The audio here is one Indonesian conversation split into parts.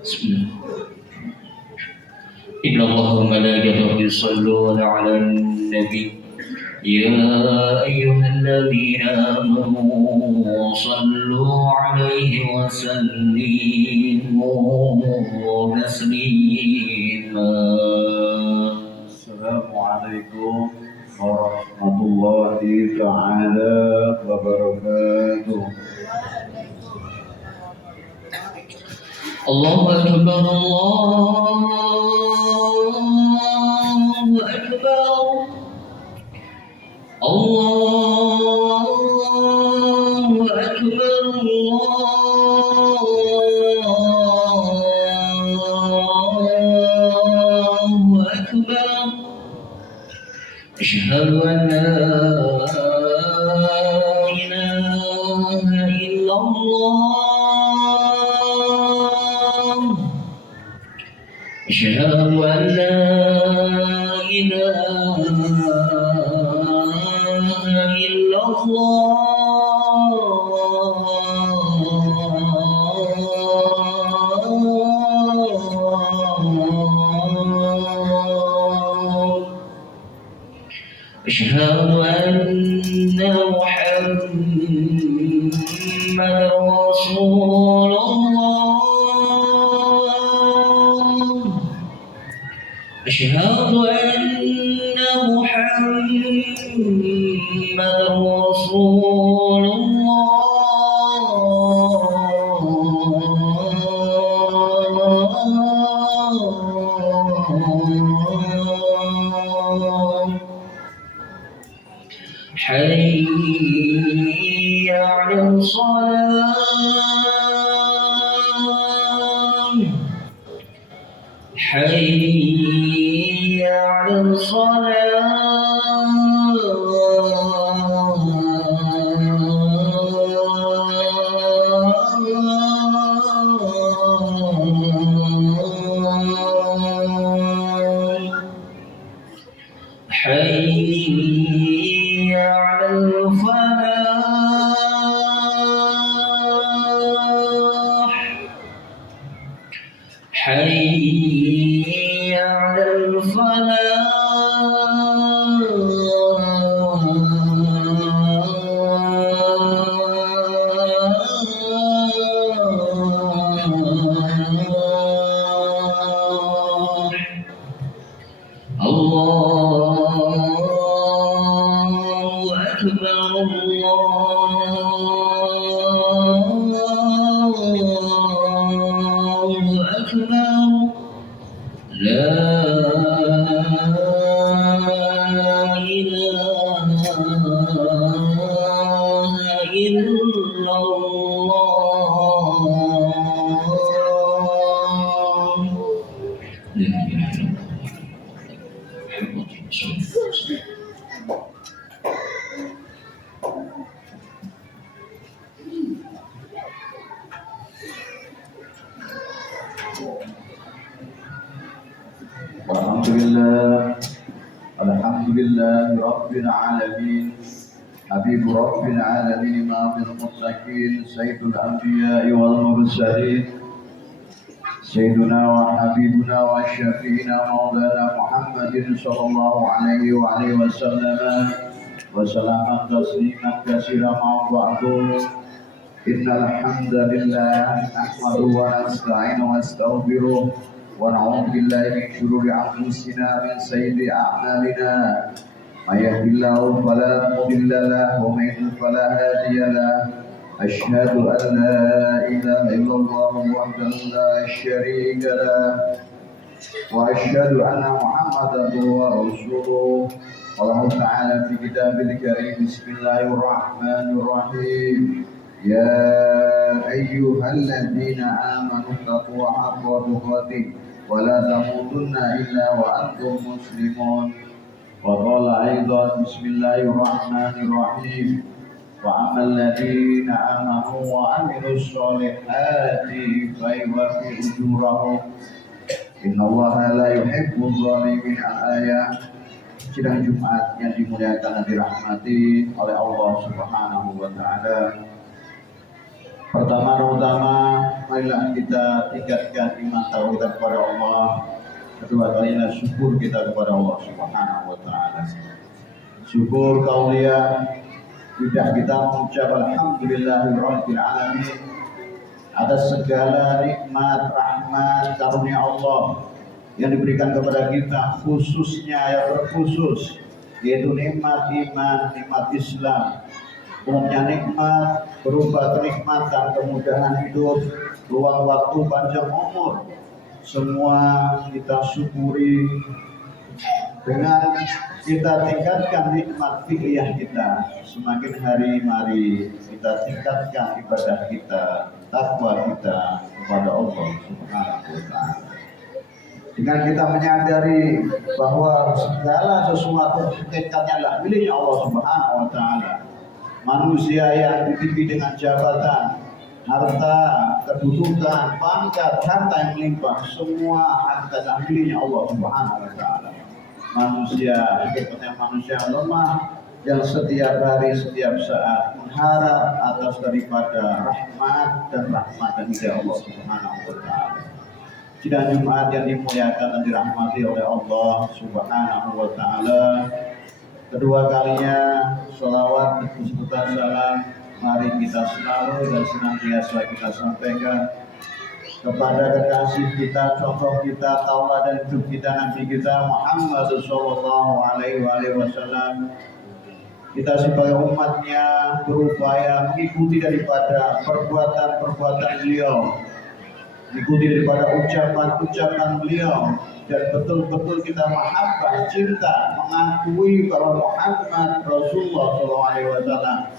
Bismillah. Inna Allah wa malaikatahu yusalluna 'alan nabi. Ya ayyuhalladzina amanu sallu 'alaihi wa sallimu taslima. Assalamualaikum warahmatullahi ta'ala wabarakatuh. Allahu Akbar, Allahu Akbar, Allahu Akbar, Allahu Akbar. Asyhadu an la ilaha illallah. أشهد أن لا إله إلا الله. أشهد أن محمدا رسول الله. أشهد أن محمدا رسول الله. حي على الصلاة. حي على الصلاة. حي على الفلاح. حي على الفلاح. الله أكبر، الله أكبر. لا إله إلا الله. لا إله إلا الله. Alhamdulillah Rabbil Alamin. Habib Rabbil Alamin, Imamul Muttaqin, Sayyidul Anbiya wal Mursalin, Sayyiduna wa Habibuna wa Syafi'ina Maulana Muhammadin sallallahu alaihi wa alihi wasallam wa salaman tasliman katsiran ma ba'du. Innal hamdalillah nahmaduhu wa nasta'inu wa nastaghfiruh wa na'udzu billahi min shururi anfusina min sayyiati a'malina. May yahdihillahu fala mudilla lahu wa may yudlil fala hadiya lahu. Asyhadu an la ilaha illallah wahdahu la syarika lahu wa asyhadu anna Muhammadan wa rasuluh. Allah Ta'ala fi kitabil karim. Bismillahirrahmanirrahim. Ya ayyuhalladzina amanu taqullaha haqqa tuqatih wa la tamutunna illa wa antum muslimun. Wa qala aidan bismillahirrahmanirrahim. Wa amal ladzina amanu wa amilus solihati fa yuwaffi ujurahum. Innallaha la yuhibbuz zalimin. Al-ayat. Sidang Jumat yang dimuliakan dan dirahmati oleh Allah Subhanahu wa taala. Pertama-tama, marilah kita tingkatkan iman tauhid kita kepada Allah. Kedua kalinya syukur kita kepada Allah Subhanahu wa taala. Syukur kaulia lidah kita mengucap alhamdulillahirabbil alamin atas segala nikmat, rahmat, karunia Allah yang diberikan kepada kita, khususnya yang terkhusus yaitu nikmat iman, nikmat Islam. Umumnya nikmat berupa kenikmatan, kemudahan hidup, luang waktu, panjang umur. Semua kita syukuri dengan kita tingkatkan nikmat fiqhiyah kita. Semakin hari mari kita tingkatkan ibadah kita, takwa kita kepada Allah Subhanahu wa taala. Dengan kita menyadari bahwa segala sesuatu hakikatnya adalah miliknya Allah Subhanahu wa taala. Manusia yang ditipi dengan jabatan, harta, kedudukan, pangkat, harta yang melimpah, semua adalah miliknya Allah Subhanahu wa taala. Manusia, hakikatnya manusia lemah yang setiap hari, setiap saat mengharap atas daripada rahmat dan rahmat dan hidayah Allah Subhanahu wa taala. Sidang Jumat yang dimuliakan dan dirahmati oleh Allah Subhanahu wa taala. Kedua kalinya sholawat dan sebutan salam mari kita selalu dan senantiasa kita sampaikan kepada kekasih kita, contoh kita, tauladan hidup kita, Nabi kita Muhammad sallallahu alaihi wasallam. Kita sebagai umatnya berupaya mengikuti daripada perbuatan-perbuatan beliau, mengikuti daripada ucapan-ucapan beliau, dan betul-betul kita mahabbah, cinta, mengakui bahwa Muhammad Rasulullah SAW.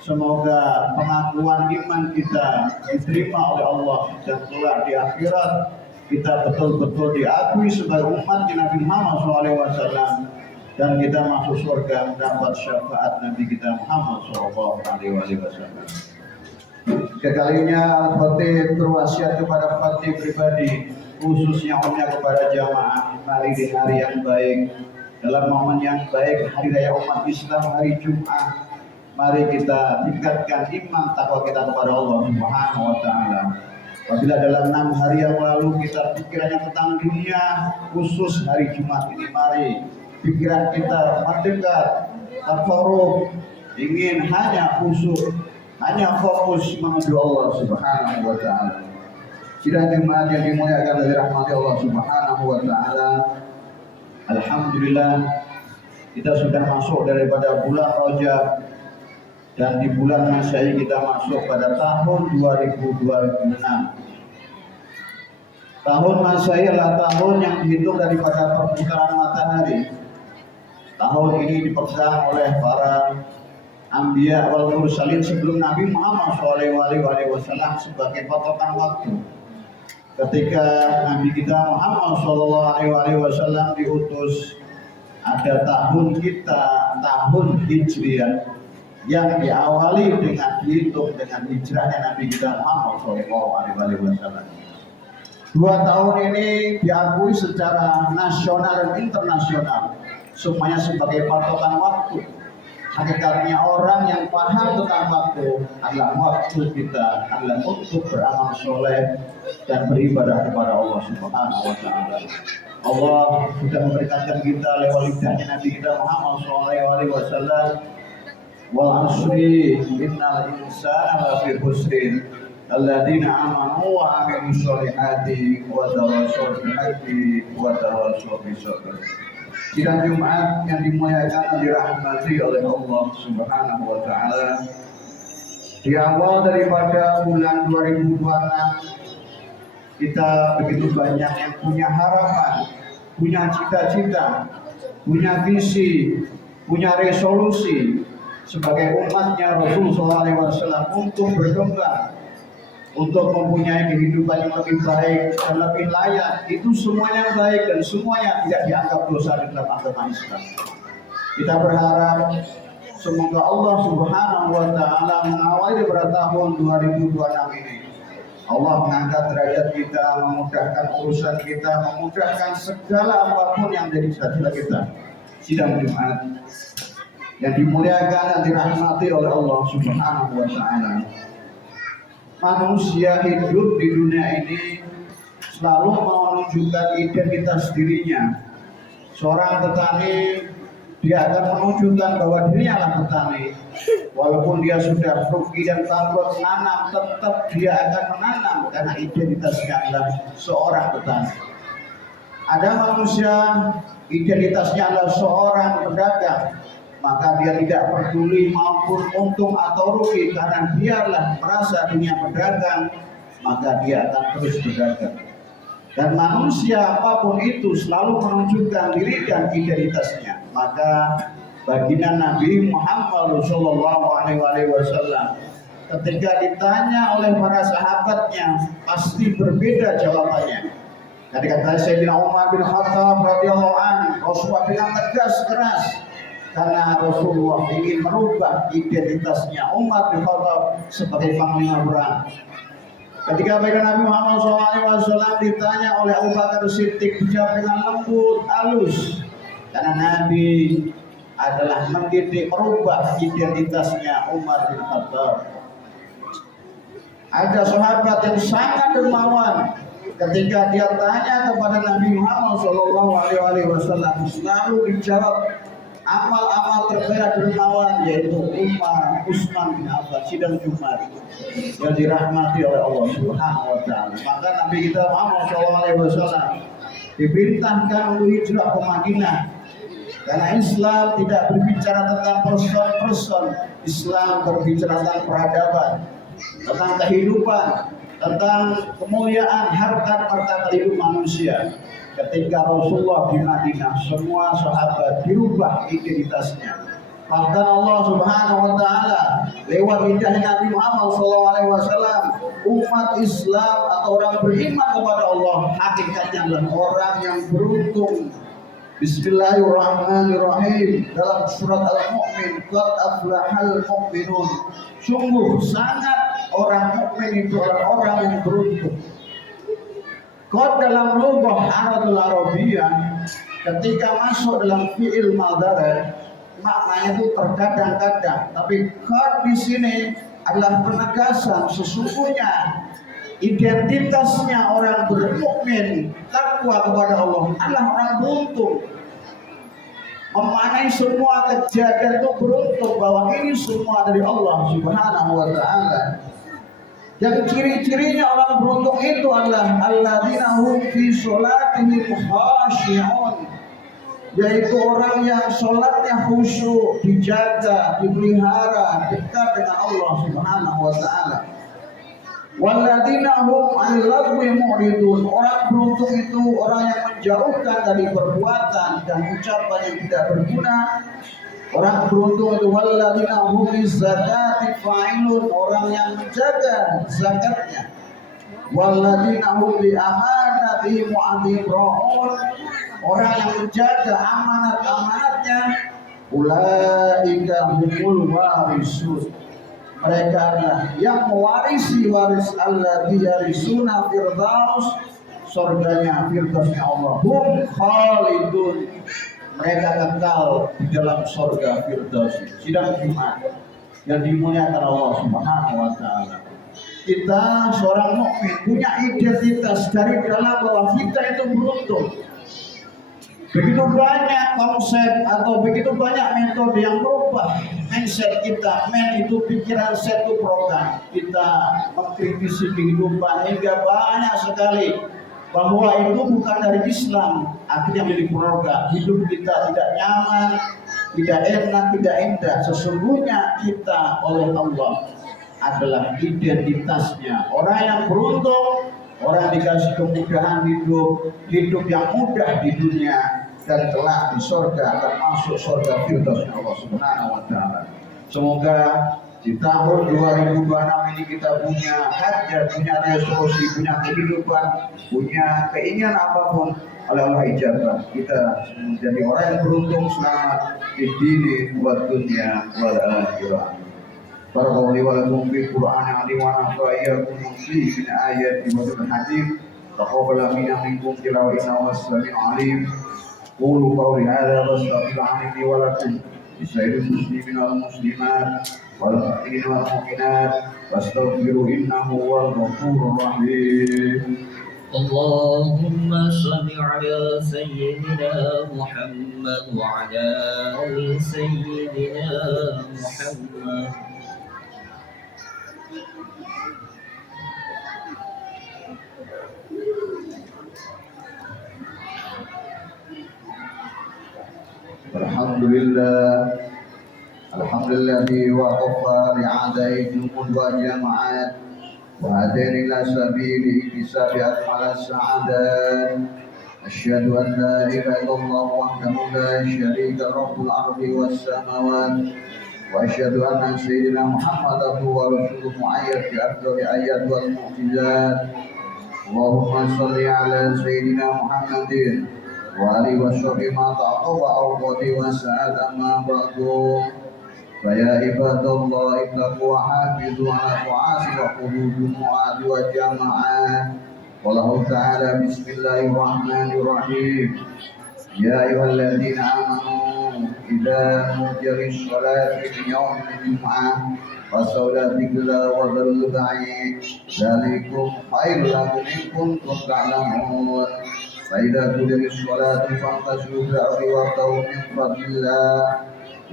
Semoga pengakuan iman kita diterima oleh Allah dan kelak di akhirat kita betul-betul diakui sebagai umat Nabi Muhammad SAW dan kita masuk surga mendapat syafaat Nabi kita Muhammad SAW. Kekalinya Al-Fatih berwasiat kepada Fatih pribadi, khususnya umumnya kepada jamaah, mari di hari yang baik, dalam momen yang baik, hari raya umat Islam, hari Jumat, mari kita tingkatkan iman takwa kita kepada Allah Subhanahu wa taala. Apabila dalam 6 hari yang lalu kita pikirannya tentang dunia, khusus hari Jumat ini mari pikiran kita mendekat, tafarruq, ingin hanya khusyuk, hanya fokus menuju Allah Subhanahu wa taala. Sidang Jumat yang dimuliakan dari rahmat Allah Subhanahu wa taala. Alhamdulillah kita sudah masuk daripada bulan Rajab dan di bulan Masehi kita masuk pada tahun 2026. Tahun Masehi adalah tahun yang dihitung daripada perputaran matahari. Tahun ini dipegang oleh para Anbiya wal Mursalin sebelum Nabi Muhammad SAW sebagai patokan waktu. Ketika Nabi kita Muhammad SAW diutus, ada tahun kita, tahun Hijriah yang diawali dengan dihitung dengan hijrahnya Nabi kita Muhammad SAW. 2 tahun ini diakui secara nasional dan internasional, semuanya sebagai patokan waktu. Hakikatnya orang yang paham tentang waktu adalah waktu kita adalah untuk beramal soleh dan beribadah kepada Allah Subhanahu wa taala. Allah sudah memberitakan kita lewat lidahnya Nabi kita Muhammad SAW, wal asri innal insana lafi khusrin alladzina amanu wa amilus solihati wa tawassaw bil haqqi wa tawassaw bis sabr. Sidang Jumat yang dimuliakan dan dirahmati oleh Allah Subhanahu wa taala. Di awal daripada bulan 2026 kita begitu banyak yang punya harapan, punya cita-cita, punya visi, punya resolusi sebagai umatnya Rasulullah SAW untuk berkembang, untuk mempunyai kehidupan yang lebih baik dan lebih layak. Itu semuanya baik dan semuanya tidak dianggap dosa di dalam agama Islam. Kita berharap semoga Allah Subhanahu wa taala mengawali pada tahun 2026 ini Allah mengangkat derajat kita, memudahkan urusan kita, memudahkan segala apapun yang jadi cita-cita kita. Sidang Jumat yang dimuliakan dan dirahmati oleh Allah Subhanahu wa taala. manusia hidup di dunia ini selalu menunjukkan identitas dirinya. Seorang petani, dia akan menunjukkan bahwa dirinya adalah petani. Walaupun dia sudah rugi dan bangkrut menanam, tetap dia akan menanam karena identitasnya adalah seorang petani. Ada manusia identitasnya adalah seorang pedagang, maka dia tidak peduli maupun untung atau rugi karena dialah merasa dunia pedagang, maka dia akan terus berdagang. Dan manusia apapun itu selalu menunjukkan diri dan identitasnya. Maka baginda Nabi Muhammad SAW ketika ditanya oleh para sahabatnya pasti berbeda jawabannya. Tadi kata Sayyidina Umar bin Khattab radhiyallahu anhu, Rasulullah bilang tegas keras karena Rasulullah ingin merubah identitasnya Umar bin Khattab sebagai panglima perang. Ketika baginda Nabi Muhammad SAW ditanya oleh Abu Bakar Siddiq, dijawab dengan lembut, halus, karena Nabi adalah mendidik merubah identitasnya Umar bin Khattab. Ada sahabat yang sangat dermawan, ketika dia tanya kepada Nabi Muhammad SAW, selalu dijawab amal-amal terbaik dermawan, yaitu Umar Utsman bin Affan sidang Jumat yang dirahmati oleh Allah Subhanahu wa taala. Maka Nabi kita Muhammad SAW diperintahkan untuk hijrah ke Madinah. Karena Islam tidak berbicara tentang person-person, Islam berbicara tentang peradaban, tentang kehidupan, tentang kemuliaan harta kehidupan manusia. Ketika Rasulullah di Madinah, semua sahabat dirubah identitasnya. Bahkan Allah Subhanahu wa taala lewat lidah Nabi Muhammad SAW, umat Islam atau orang beriman kepada Allah hakikatnya adalah orang yang beruntung. Bismillahirrahmanirrahim. Dalam surat Al-Mu'min, qad aflahal mu'minun. Sungguh sangat orang mukmin itu adalah orang yang beruntung. Qad dalam lugah Arabul Arabiyah ketika masuk dalam fi'il madhari maknanya itu terkadang-kadang, tapi qad di sini adalah penegasan sesungguhnya identitasnya orang bermukmin takwa kepada Allah adalah orang beruntung. Memaknai semua kejadian itu beruntung bahwa ini semua dari Allah Subhanahu wa taala. Yang ciri-cirinya orang beruntung itu adalah alladzina hum fi sholatihim khashi'un, yaitu orang yang sholatnya khusyuk, dijaga, dipelihara, dekat dengan Allah Subhanahu wa taala. Walladzina hum 'anil lagwi mu'ridun, orang beruntung itu orang yang menjauhkan dari perbuatan dan ucapan yang tidak berguna. Orang beruntung itu walladzina hum lizakati fa'ilun, orang yang menjaga zakatnya. Walladzina hum li amanatihim mu'adhirun, orang yang menjaga amanat-amanatnya. Ulaika humul warisun, mereka adalah yang mewarisi waris alladzi yarisuna firdaus, surganya firdausnya Allah. Hum khalidun, mereka kekal di dalam surga firdaus. Sidang Jumat yang dimuliakan Allah Subhanahu wa taala. Kita seorang mukmin punya identitas dari dalam bahwa kita itu beruntung. Begitu banyak konsep atau begitu banyak metode yang merubah mindset kita. Itu pikiran, set itu program. Kita mengkritisi kehidupan hingga banyak sekali bahwa itu bukan dari Islam. Akhirnya menjadi program. Hidup kita tidak nyaman, tidak enak, tidak indah. Sesungguhnya kita oleh Allah adalah identitasnya. Orang yang beruntung, orang dikasih kemudahan hidup yang mudah di dunia dan kelak di surga akan masuk surga firdausnya Allah Subhanahu wa taala. Semoga di tahun 2026 ini kita punya hajat, punya resolusi, punya kehidupan, punya keinginan apapun oleh Allah ijabah. Kita menjadi orang yang beruntung selamat di dini wa dunya wal akhirah. Barakallahu li wa lakum bil Qur'an wa nafa'iyyakum fihi min ayati wa hadits. Taqabbal minkum tilawatan wa sami'un alim. Qulu qawli hadza wastaghfiru li wa lakum لسائر المسلمين والمسلمات والمؤمنين والمؤمنات واستغفروا إنه هو الغفور الرحيم. اللهم صل على سيدنا محمد وعلى آل سيدنا محمد. الحمد لله الذي وقف لأعداء الجنود والجماعات وهداني إلى سبيل اكتساب أكمل السعادات. أشهد أن لا إله إلا الله وحده لا شريك له رب الأرض والسماوات وأشهد أن سيدنا محمد عبده ورسوله مؤيد بأفضل الآيات والمعجزات. اللهم صل على سيدنا محمد وآله وصحبه ما تعقب أوقات وسعد أما بعد. فيا عباد الله اتقوا وحافظوا على طاعات وحدود الجمعات والجماعات. والله تعالى بسم الله الرحمن الرحيم. يا أيها الذين آمنوا إذا نودي للصلاة من يوم الجمعة فصلوا ذكر الله وذروا البيع ذلكم خير لكم إن كنتم تعلمون. فإذا قضيت الصلاة فانتشروا في الأرض وابتغوا من فضل الله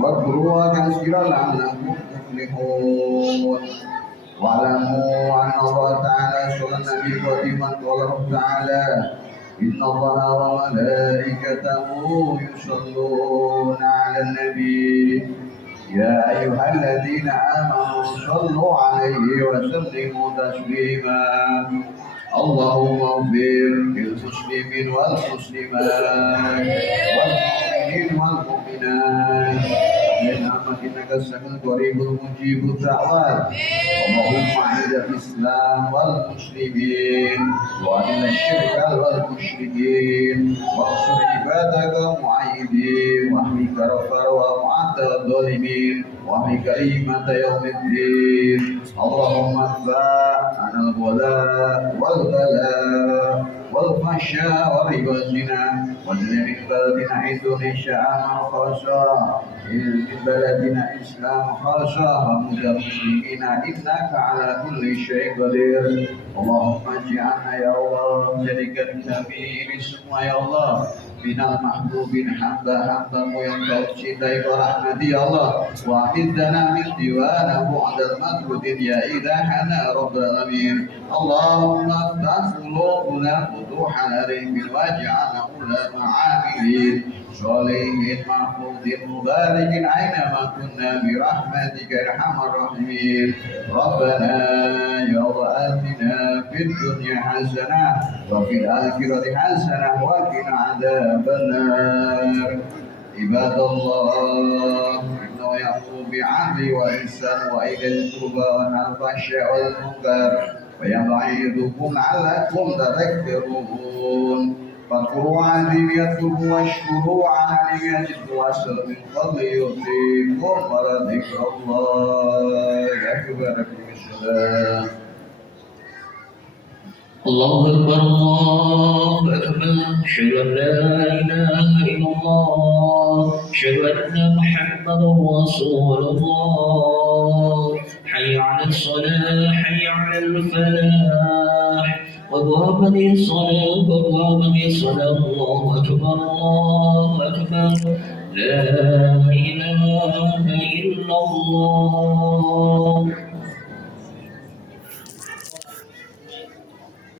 واذكروها كثيرا لعلكم تفلحون. واعلموا أن الله تعالى صلى النبي قديما قال تعالى إن الله وملائكته يصلون على النبي يا أيها الذين آمنوا صلوا عليه وسلموا تسليما. اللهم اغفر للمسلمين والمسلمات والمؤمنين والمؤمنات برحمتك إنك السميع القريب المجيب الدعوات. اللهم أعز الإسلام والمسلمين وأذل الشرك والمشركين وانصر عبادك المؤيدين واحمي كفر ومعتد الظالمين واحمي كريمة يوم الدين. اللهم ادفع عن الغلاء والبلاء والفحشاء والربا والزنا واجعل من بلدنا إندونيسيا أمنا خالصا من بلدنا إسلام خالصا ومدى المسلمين إنك على كل شيء قدير. اللهم اجعلنا يا الله jadikan kami ini semua ya Allah minal mahbubin hamba-hambamu yang kau cintai wa rahmati ya Allah wa idzana min diwana bu'dal madrudin ya ilahana rabbal alamin. Allahumma tafuluna futuhan alaihim waj'alna ulama amilin sholihin mahfudin mubarikin aynama kunna birahmatika irhamar rahimin. Rabbana ya Allah atina fid dunya hasanah wa fil akhirati hasanah wa qina adzabannar. Ibadallah innahu ya'muru bi'adli wa ihsan wa ilal qurba wa yanha 'anil fahsya'i wal munkar wa ya'idhukum la'allakum tadhakkarun. فاذكروا عني يذكركم واشكروا عني يزدكم واسألوا من فضله يؤتيكم ولذكر الله أكبر. السلام. الله أكبر الله أكبر أشهد أن لا إله إلا الله أشهد أن محمدا رسول الله. حي على الصلاة حي على الفلاح قد قامت الصلاة قد قامت الصلاة. الله أكبر الله أكبر لا إله إلا الله.